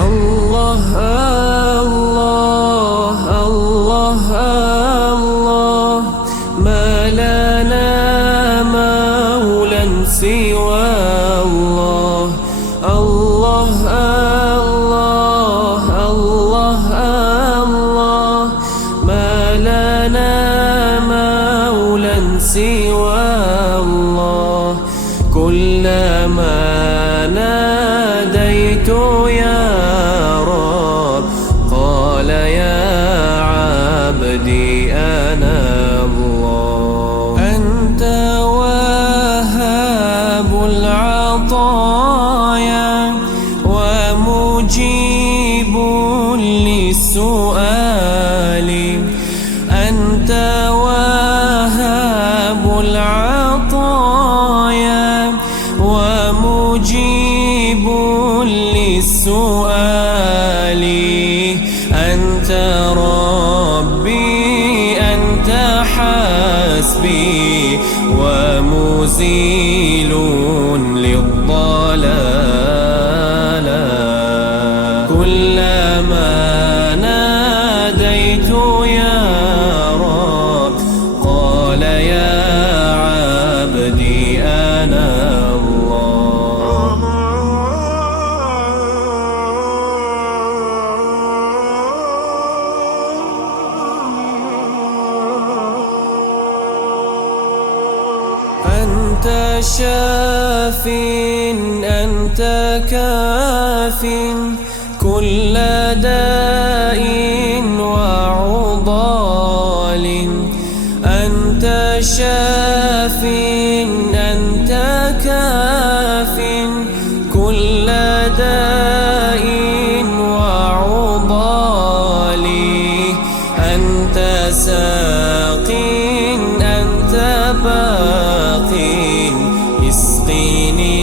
الله الله الله الله، ما لنا مولى سوى الله. الله الله الله الله، ما لنا مولى سوى الله. كلما ناديت يا رب قال يا عبدي أنا الله. أنت وهاب العطايا ومجيب للسؤال. أنت وهاب العطايا ومجيب للسؤال. أنت ربي أنت حسبي ومزيل للضلال. كلما ناديت يا رب قال يا عبدي أنا الله. أنت شاف أنت كاف كل داء وعضال. أنت شاف أنت كاف كل داء وعضال. أنت ساق أنت باق اسقيني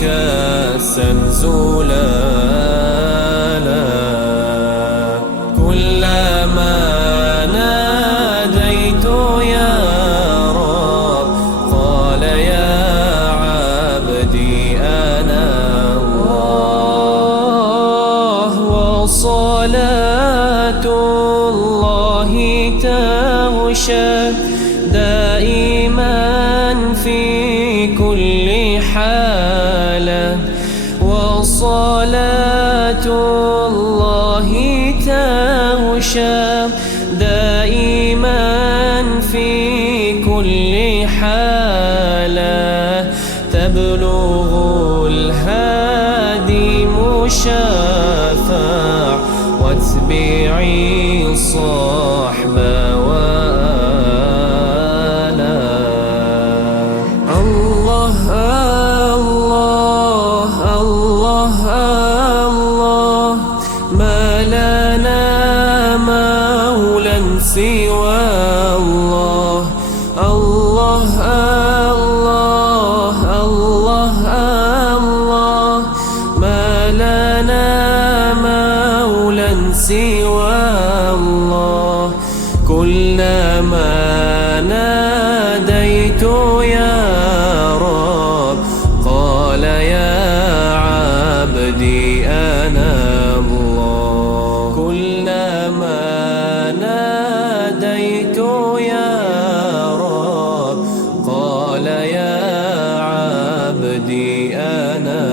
كأسا زلالا. كلما ناديت يا رب قال يا عبدي أنا الله. وصلاة الله تغشى دائما في كل حالة. وصلاة الله تغشى دائما في كل حالة. تبلغ الهادي مشافع واتبعي الصحب وآلا. الله الله الله الله، ما لنا مولى سوى الله. الله الله الله الله، ما لنا مولى سوى الله. كلما ناديت يا رب قال يا عبدي أنا الله. كلما ناديت يا رب قال يا عبدي أنا